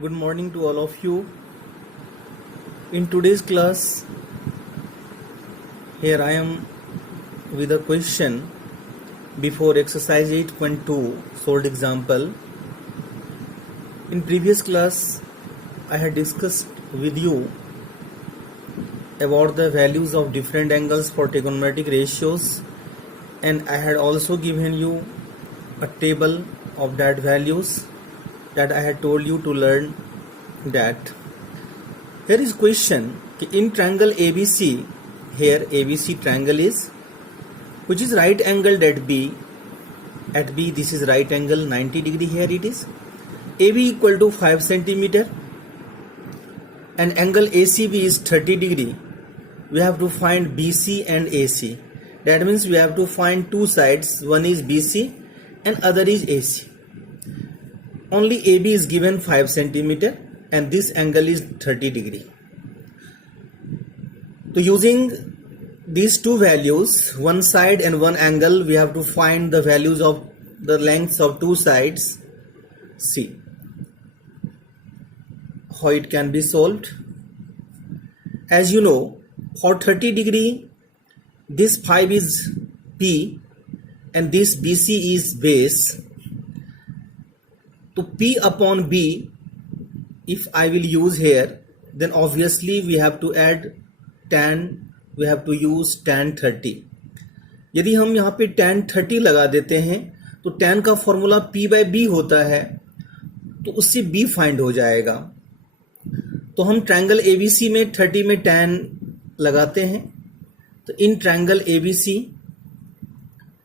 Good morning to all of you. In today's class, here I am with a question before exercise 8.2 solved example. In previous class, I had discussed with you about the values of different angles for trigonometric ratios, and I had also given you a table of that values that I had told you to learn that. Here is question, in triangle ABC, here ABC triangle is, which is right angled at B this is right angle 90 degree, here it is, AB equal to 5 centimeter and angle ACB is 30 degree. We have to find BC and AC. That means we have to find two sides, one is BC and other is AC. Only AB is given 5 centimeter and this angle is 30 degree. So using these two values, one side and one angle, we have to find the values of the lengths of two sides. See how it can be solved. As you know, for 30 degree, this 5 is P and this BC is base. So P upon B, if I will use here, then obviously we have to add tan, we have to use tan 30. यदि हम यहाँ पे tan 30 लगा देते हैं तो tan का formula P by B होता है, तो उससे B फाइंड हो जाएगा. तो हम ट्रायंगल ABC में 30 में tan लगाते हैं, तो in triangle ABC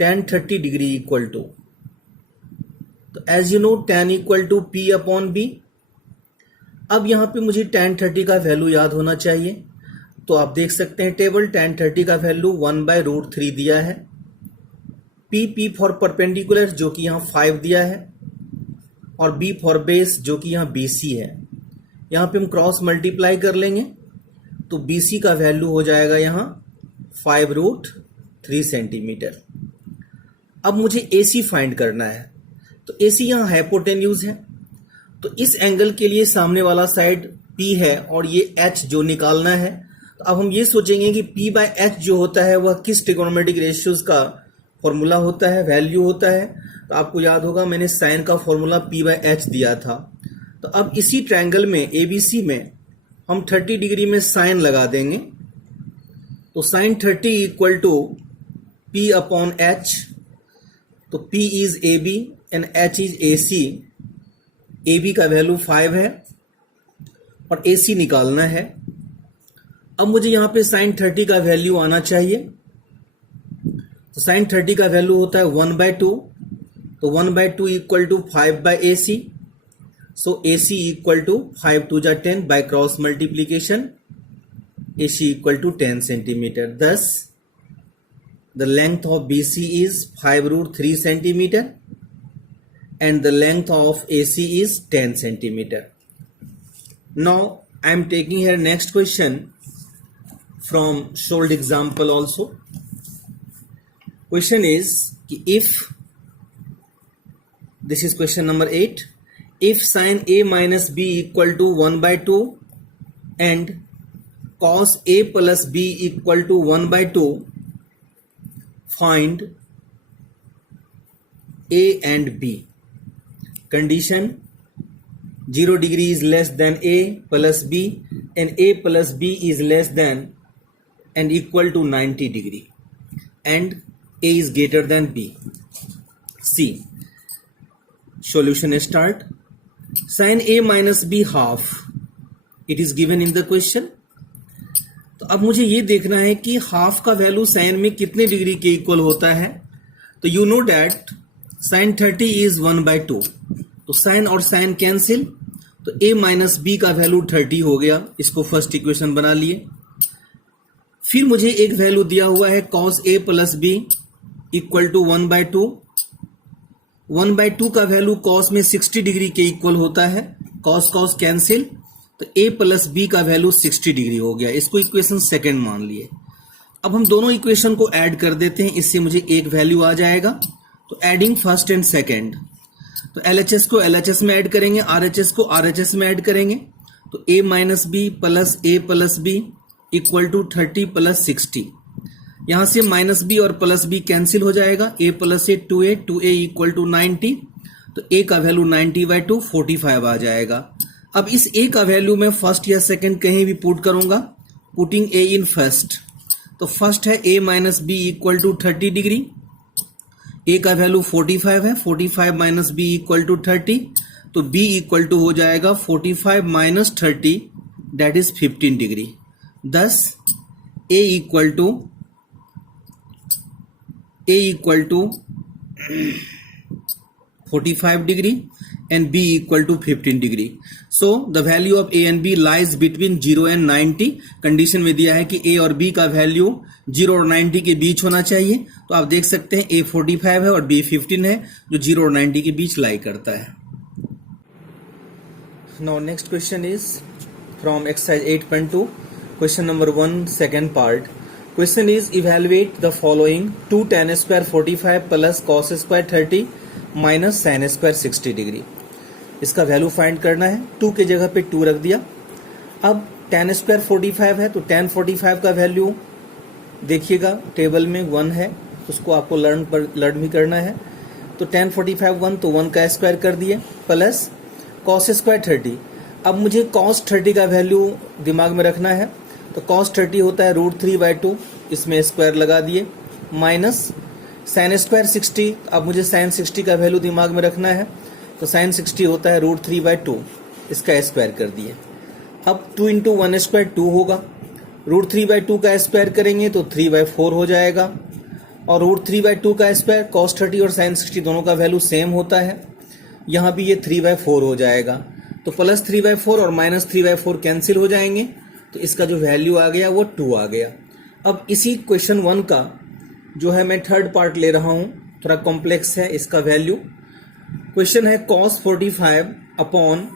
tan 30 degree equal to, तो as you know tan equal to P upon B. अब यहाँ पे मुझे tan 30 का वैल्यू याद होना चाहिए, तो आप देख सकते हैं टेबल, tan 30 का वैल्यू 1/√3 दिया है, P फॉर परपेंडिकुलर जो कि यहाँ 5 दिया है और B फॉर बेस जो कि यहाँ BC है. यहाँ पे हम क्रॉस मल्टीप्लाई कर लेंगे तो BC का वैल्यू हो जाएगा यहाँ 5√3 सेंटीमीटर. अब मुझे AC फाइंड करना है, तो AC यहाँ हाइपोटेन्यूज है, तो इस एंगल के लिए सामने वाला साइड P है और ये H जो निकालना है. तो अब हम ये सोचेंगे कि P बाय H जो होता है वह किस ट्रिगोनोमेट्रिक रेशियोज का फॉर्मूला होता है, वैल्यू होता है. तो आपको याद होगा मैंने साइन का फॉर्मूला P बाय H दिया था. तो अब इसी ट्रायंगल में ABC में हम 30 डिग्री में साइन लगा देंगे, तो sine 30 equal to P upon H. तो P is AB and H is AC. AB का वैल्यू 5 है और AC निकालना है. अब मुझे यहाँ पे साइन 30 का वैल्यू आना चाहिए, तो साइन 30 का वैल्यू होता है 1/2, तो 1/2 equal to 5/AC. So AC equal to 5 2 जा 10 by cross multiplication, AC equal to 10 centimetre. Thus the length of BC is 5√3 centimeter and the length of AC is 10 centimeter. Now I am taking here next question from solved example also. Question is, if this is question number 8, if sin A minus B equal to 1/2 and cos A plus B equal to 1/2, find A and B. Condition, 0 degree is less than A plus B and A plus B is less than and equal to 90 degree and A is greater than B. See, solution start. Sin A minus B half, it is given in the question. तो अब मुझे ये देखना है कि half का value sign में कितने डिग्री के इक्वल होता है. तो you know that sine 30 is 1/2, तो साइन और साइन कैंसिल, तो A माइनस B का वैल्यू 30 हो गया. इसको फर्स्ट इक्वेशन बना लिए. फिर मुझे एक वैल्यू दिया हुआ है cos A plus B equal to 1/2. 1/2 का वैल्यू cos में 60 डिग्री के इक्वल होता है, cos cos कैंसिल, तो A प्लस B का वैल्यू 60 डिग्री हो गया. इसको इक्वेशन सेकंड मान लिए. अब हम दोनों इक्वेशन को ऐड कर देते हैं, इससे मुझे एक वैल्यू आ जाएगा. तो एडिंग फर्स्ट एंड सेकंड, तो LHS को LHS में ऐड करेंगे, RHS को RHS में ऐड करेंगे, तो A minus B plus A plus B equal to 30 plus 60। यहाँ से माइनस बी और प्लस बी कैंसिल हो जाएगा, A plus A 2A equal to 90, तो A का वैल्यू 90/2 45 आ जाएगा। अब इस A का वैल्यू मैं फर्स्ट या सेकंड कहीं भी पुट करूंगा, पुटिंग A इन फर्स्ट, तो फर्स्ट है A minus B equal to 30 degree, A का वैल्यू 45 है, 45 माइनस बी इक्वल टू 30, तो B इक्वल टू हो जाएगा 45 minus 30 that is 15 degree. thus A equal to 45 degree and B equal to 15 degree. So the value of A and B lies between 0 and 90। Condition में दिया है कि A और B का value 0 और 90 के बीच होना चाहिए, तो आप देख सकते हैं A 45 है और B 15 है, जो 0 और 90 के बीच लाई करता है। Now next question is from exercise 8.2, question number 1 second part। Question is evaluate the following: 2 tan square 45 plus cos square 30 minus sine square 60 degree. इसका वैल्यू फाइंड करना है, 2 की जगह पे 2 रख दिया। अब tan स्क्वायर 45 है, तो tan 45 का वैल्यू देखिएगा टेबल में 1 है, उसको आपको लर्न भी करना है। तो tan 45 1, तो 1 का स्क्वायर कर दिए, प्लस cos स्क्वायर 30। अब मुझे cos 30 का वैल्यू दिमाग में रखना है, तो cos 30 होता है √3/2, इसमें स्क्वायर लगा दिए, माइनस साइन स्क्वायर 60। अब मुझे साइन 60 का वैल्यू दिमाग में रखना है, तो साइन 60 होता है √3/2, इसका स्क्वायर कर दिए। अब 2 इंटू 1 स्क्वायर 2 होगा, √3/2 का स्क्वायर करेंगे तो 3/4 हो जाएगा, और √3/2 का स्क्वायर cos 30 और साइन 60 दोनों का वैल्यू सेम होता है, यहाँ भी ये 3/4 हो जाएगा, तो प्लस 3/4 और माइनस 3/4 कैंसिल हो जाएंगे, तो इसका जो वैल्यू आ गया वो 2 आ गया। अब इसी क्वेश्चन 1 का जो है मैं थर्ड पार्ट ले रहा हूं, थोड़ा कॉम्प्लेक्स है इसका वैल्यू। क्वेश्चन है cos 45 upon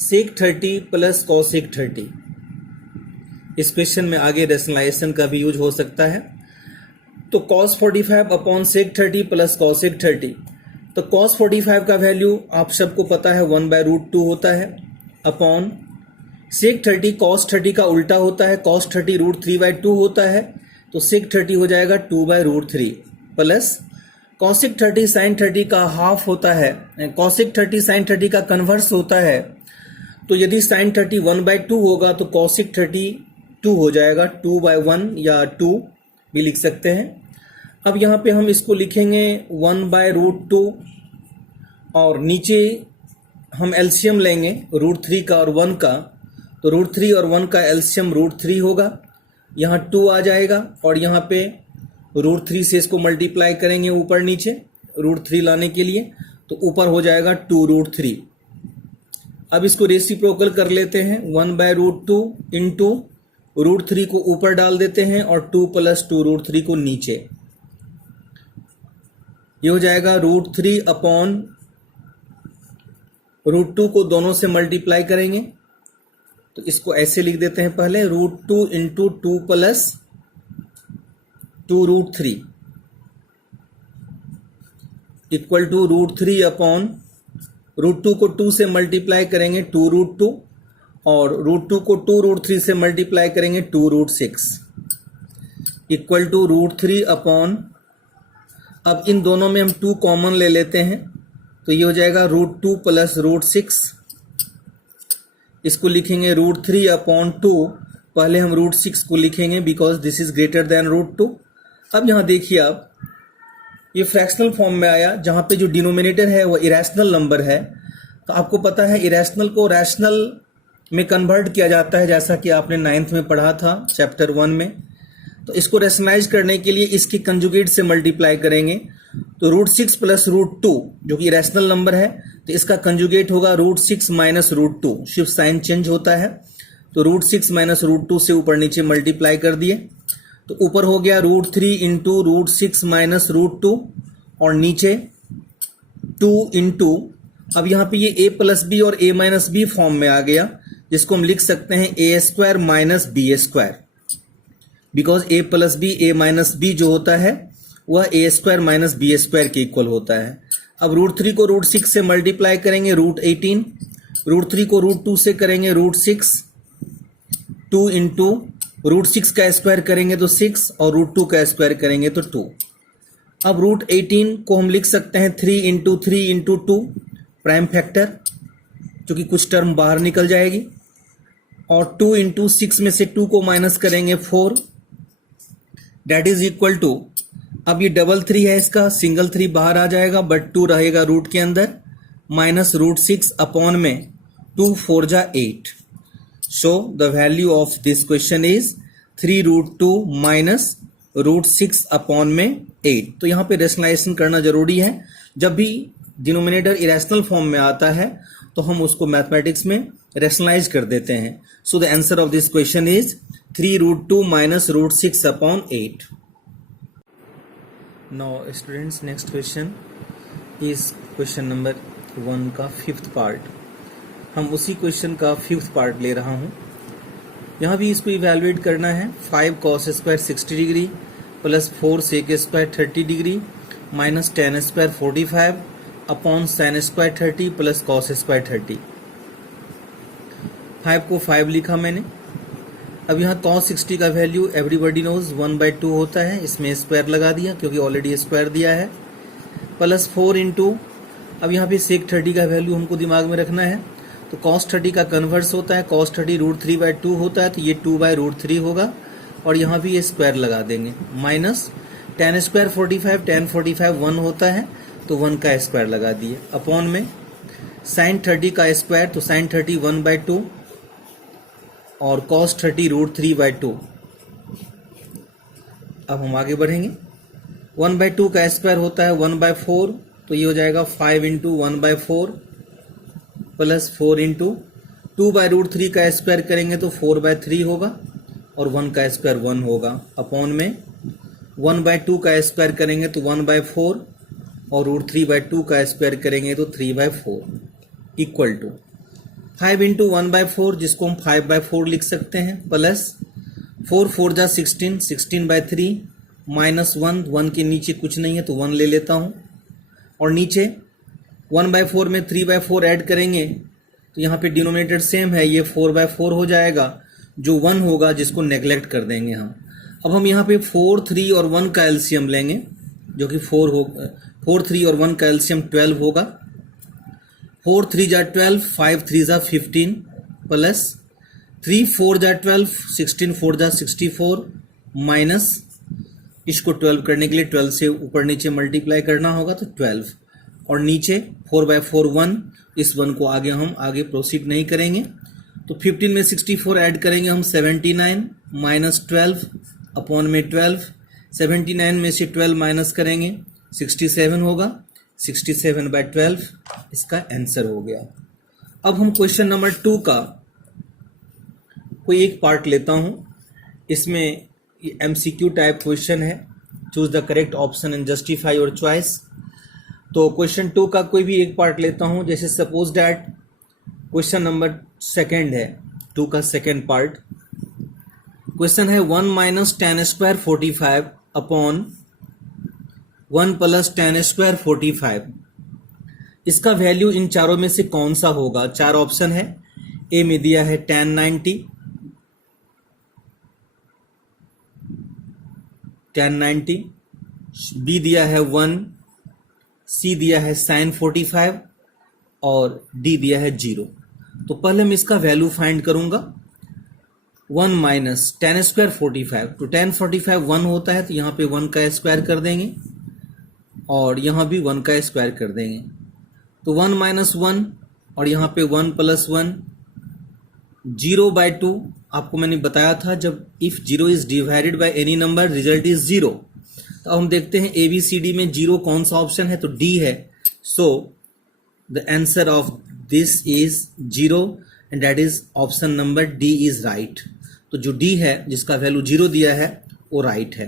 sec 30 plus cosec 30। इस क्वेश्चन में आगे रेशनलाइजेशन का भी यूज हो सकता है। तो cos 45 upon sec 30 plus cosec 30, तो cos 45 का वैल्यू आप सबको पता है 1/√2 होता है, अपॉन sec 30 cos 30 का उल्टा होता है, cos 30 √3/2 होता है, तो sec 30 हो जाएगा 2/√3, प्लस cosec 30 sin 30 का हाफ होता है, cosec 30 sin 30 का कन्वर्स होता है, तो यदि sin 30 1/2 होगा तो cosec 30 2 हो जाएगा, 2/1 या 2 भी लिख सकते हैं। अब यहाँ पे हम इसको लिखेंगे 1/√2, और नीचे हम एलसीएम लेंगे √3 का और 1 का, तो √3 और 1 का एलसीएम √3 होगा, यहाँ 2 आ जाएगा, और यहाँ पे √3 से इसको मल्टीप्लाई करेंगे ऊपर नीचे √3 लाने के लिए, तो ऊपर हो जाएगा 2√3। अब इसको रेसिप्रोकल कर लेते हैं, 1/√2 इंटू √3 को ऊपर डाल देते हैं और 2 + 2√3 को नीचे, ये हो जाएगा √3 अपॉन √2 को दोनों से मल्टीप्लाई करेंगे, तो इसको ऐसे लिख देते हैं पहले, √2 इंटू 2 + 2√3 इक्वल टू √3 अपॉन √2 को 2 से मल्टीप्लाई करेंगे 2√2, और √2 को 2√3 से मल्टीप्लाई करेंगे 2√6 इक्वल टू √3 अपॉन, अब इन दोनों में हम 2 कॉमन ले लेते हैं, तो ये हो जाएगा √2 + √6, इसको लिखेंगे √3 अपॉन 2, पहले हम √6 को लिखेंगे because this is greater than √2। अब यहाँ देखिए आप, ये फ्रैक्शनल फॉर्म में आया, जहाँ पे जो डिनोमिनेटर है वो इरेशनल नंबर है, तो आपको पता है इरेशनल को रैशनल में कन्वर्ट किया जाता है, जैसा कि आपने 9th में पढ़ा था चैप्टर 1 में। तो इसको रैशनलाइज करने के लिए इसकी कंजुगेट से मल्टीप्लाई करेंगे, तो √6 + √2 जो कि रैशनल नंबर है, तो इसका कंजुगेट होगा √6 - √2, शिफ्ट साइन चेंज होता है, तो √6 - √2 से ऊपर नीचे मल्टीप्लाई कर दिए, तो ऊपर हो गया √3 इंटू √6 - √2, और नीचे 2 इंटू, अब यहाँ पे ये a + b और a - b फॉर्म में आ गया, जिसको हम लिख सकते हैं a² - b², because a + b a - b जो होता है वह a² - b² के इक्वल होता है। अब √3 को √6 से मल्टीप्लाई करेंगे √18, √3 को √2 से करेंगे √6, 2 इंटू √6 का स्क्वायर करेंगे तो 6 और √2 का स्क्वायर करेंगे तो 2। अब √18 को हम लिख सकते हैं 3 इंटू 3 इंटू 2 प्राइम फैक्टर, क्योंकि कुछ टर्म बाहर निकल जाएगी, और 2 इंटू 6 में से 2 को माइनस करेंगे 4, डेट इज इक्वल टू, अब ये डबल 3 है, इसका सिंगल 3 बाहर आ जाएगा बट 2 रहेगा रूट के अंदर, माइनस √6 अपॉन में 2 4 जा 8। So the value of this question is 3√2 minus √6 upon में 8। तो यहाँ पे रेशनलाइजेशन करना जरूरी है। जब भी डिनोमिनेटर इरेशनल फॉर्म में आता है तो हम उसको मैथमेटिक्स में रेशनलाइज कर देते हैं। So the answer of this question is 3√2 minus √6 upon 8। Now students, next question is question number 1 का 5th पार्ट। हम उसी क्वेश्चन का 5th पार्ट ले रहा हूँ। यहाँ भी इसको इवेलुएट करना है। 5 cos square 60 degree plus 4 sec square 30 degree minus tan square 45 upon sin square 30 plus cos square 30। 5 को 5 लिखा मैंने। अब यहाँ cos 60 का वैल्यू एवरीबॉडी नोज 1/2 होता है, इसमें स्क्वायर लगा दिया क्योंकि ऑलरेडी स्क्वायर दिया है, प्लस 4 इंटू, अब यहाँ पे sec 30 का वैल्यू हमको दिमाग में रखना है, तो cos 30 का कन्वर्स होता है, cos 30 √3/2 होता है, तो ये 2/√3 होगा, और यहाँ भी ये स्क्वायर लगा देंगे, माइनस tan स्क्वायर 45, tan 45 1 होता है, तो 1 का स्क्वायर लगा दिए, अपॉन में sin 30 का स्क्वायर, तो sin 30 1/2 और cos 30 √3/2। अब हम आगे बढ़ेंगे। 1/2 का स्क्वायर होता है 1/4, तो ये हो जाएगा 5 इंटू 1/4 प्लस 4 इंटू 2/√3 का स्क्वायर करेंगे तो 4/3 होगा, और 1 का स्क्वायर 1 होगा, अपॉन में 1/2 का स्क्वायर करेंगे तो 1/4 और √3/2 का स्क्वायर करेंगे तो 3/4 इक्वल टू 5 इंटू 1/4, जिसको हम 5/4 लिख सकते हैं, प्लस 4 4 जा 16, 16/3 माइनस 1, 1 के नीचे कुछ नहीं है तो 1 ले लेता हूँ, और नीचे 1/4 में 3/4 ऐड करेंगे तो यहाँ पे डिनोमिनेटर सेम है, ये 4/4 हो जाएगा, जो 1 होगा जिसको नेग्लेक्ट कर देंगे हम। अब हम यहाँ पे 4 3 और 1 का एलसीएम लेंगे, जो कि 4 3 और 1 का एलसीएम 12 होगा। 4 3 जा 12, 5 3 जा 15 प्लस 3 4 जा 12, 16 4 जा 64 माइनस, इसको 12 करने के लिए 12 से ऊपर नीचे मल्टीप्लाई करना होगा तो 12, और नीचे 4/4 1, इस 1 को हम आगे प्रोसीड नहीं करेंगे, तो 15 में 64 ऐड करेंगे हम 79 माइनस 12 अपॉन में 12, 79 में से 12 माइनस करेंगे 67 होगा, 67/12 इसका आंसर हो गया। अब हम क्वेश्चन नंबर 2 का कोई एक पार्ट लेता हूं, इसमें MCQ टाइप क्वेश्चन है, choose the correct option and justify your choice. तो क्वेश्चन 2 का कोई भी एक पार्ट लेता हूं, जैसे सपोज दैट क्वेश्चन नंबर 2 है, 2 का सेकेंड पार्ट। क्वेश्चन है 1 minus tan square 45 upon 1 plus tan square 45। इसका वैल्यू इन चारों में से कौन सा होगा? 4 ऑप्शन है। ए में दिया है tan 90, बी दिया है 1, सी दिया है sin 45 और डी दिया है 0। तो पहले मैं इसका वैल्यू फाइंड करूंगा। 1 माइनस tan स्क्वायर 45, तो tan 45 1 होता है, तो यहाँ पे 1 का स्क्वायर कर देंगे और यहाँ भी 1 का स्क्वायर कर देंगे, तो 1 माइनस 1 और यहाँ पे 1 प्लस 1, 0/2। आपको मैंने बताया था जब if 0 is divided by any number result is 0। तो हम देखते हैं ABCD में 0 कौन सा ऑप्शन है, तो D है। So the answer of this is 0 and that is option number D is right. तो जो D है जिसका वैल्यू 0 दिया है वो राइट है।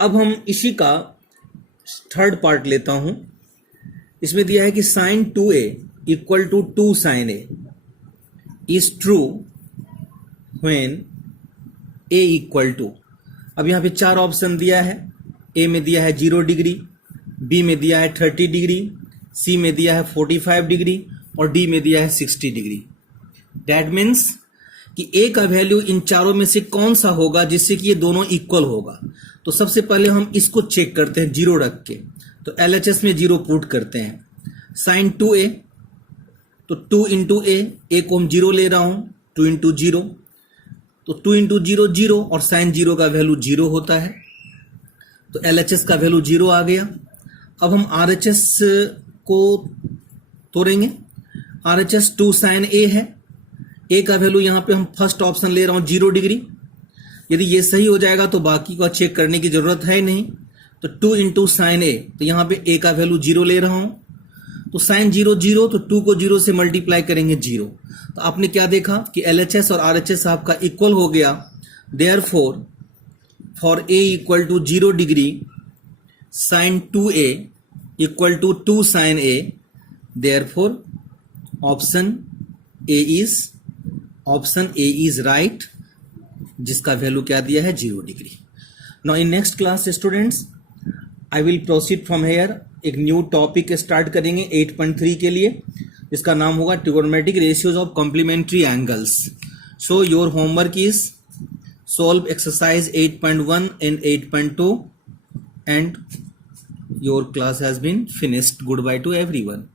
अब हम इसी का थर्ड पार्ट लेता हूं। इसमें दिया है कि sin 2A equal to 2 sin A is true when A equal to. अब यहाँ पे 4 ऑप्शन दिया है। ए में दिया है 0 डिग्री, बी में दिया है 30 डिग्री, सी में दिया है 45 डिग्री और डी में दिया है 60 डिग्री। दैट मीन्स कि ए का वैल्यू इन चारों में से कौन सा होगा जिससे कि ये दोनों इक्वल होगा। तो सबसे पहले हम इसको चेक करते हैं जीरो रख के। तो LHS में जीरो पुट करते हैं। साइन 2a, तो 2 इंटू ए को हम जीरो ले रहा हूं, 2 इंटू जीरो, तो 2 इंटू जीरो जीरो, और साइन जीरो का वैल्यू जीरो होता है। तो LHS का वैल्यू जीरो आ गया। अब हम RHS को तोड़ेंगे। RHS 2 साइन ए है। ए का वैल्यू यहां पे हम फर्स्ट ऑप्शन ले रहा हूं 0 डिग्री। यदि ये सही हो जाएगा तो बाकी को चेक करने की जरूरत है नहीं। तो 2 इंटू साइन ए, तो यहां पे ए का वैल्यू 0 ले रहा हूं। तो साइन 0 0, तो 2 को 0 से मल्टीप्लाई करेंगे 0। तो आपने क्या देखा कि LHS और RHS आपका इक्वल हो गया। Therefore for A equal to 0 degree sine 2a equal to 2 sine A, therefore option A is right, जिसका वैल्यू क्या दिया है 0 degree. Now in next class students I will proceed from here. एक न्यू टॉपिक स्टार्ट करेंगे 8.3 के लिए, जिसका नाम होगा trigonometric ratios of complementary angles. So your homework is solve exercise 8.1 and 8.2 and your class has been finished. Goodbye to everyone.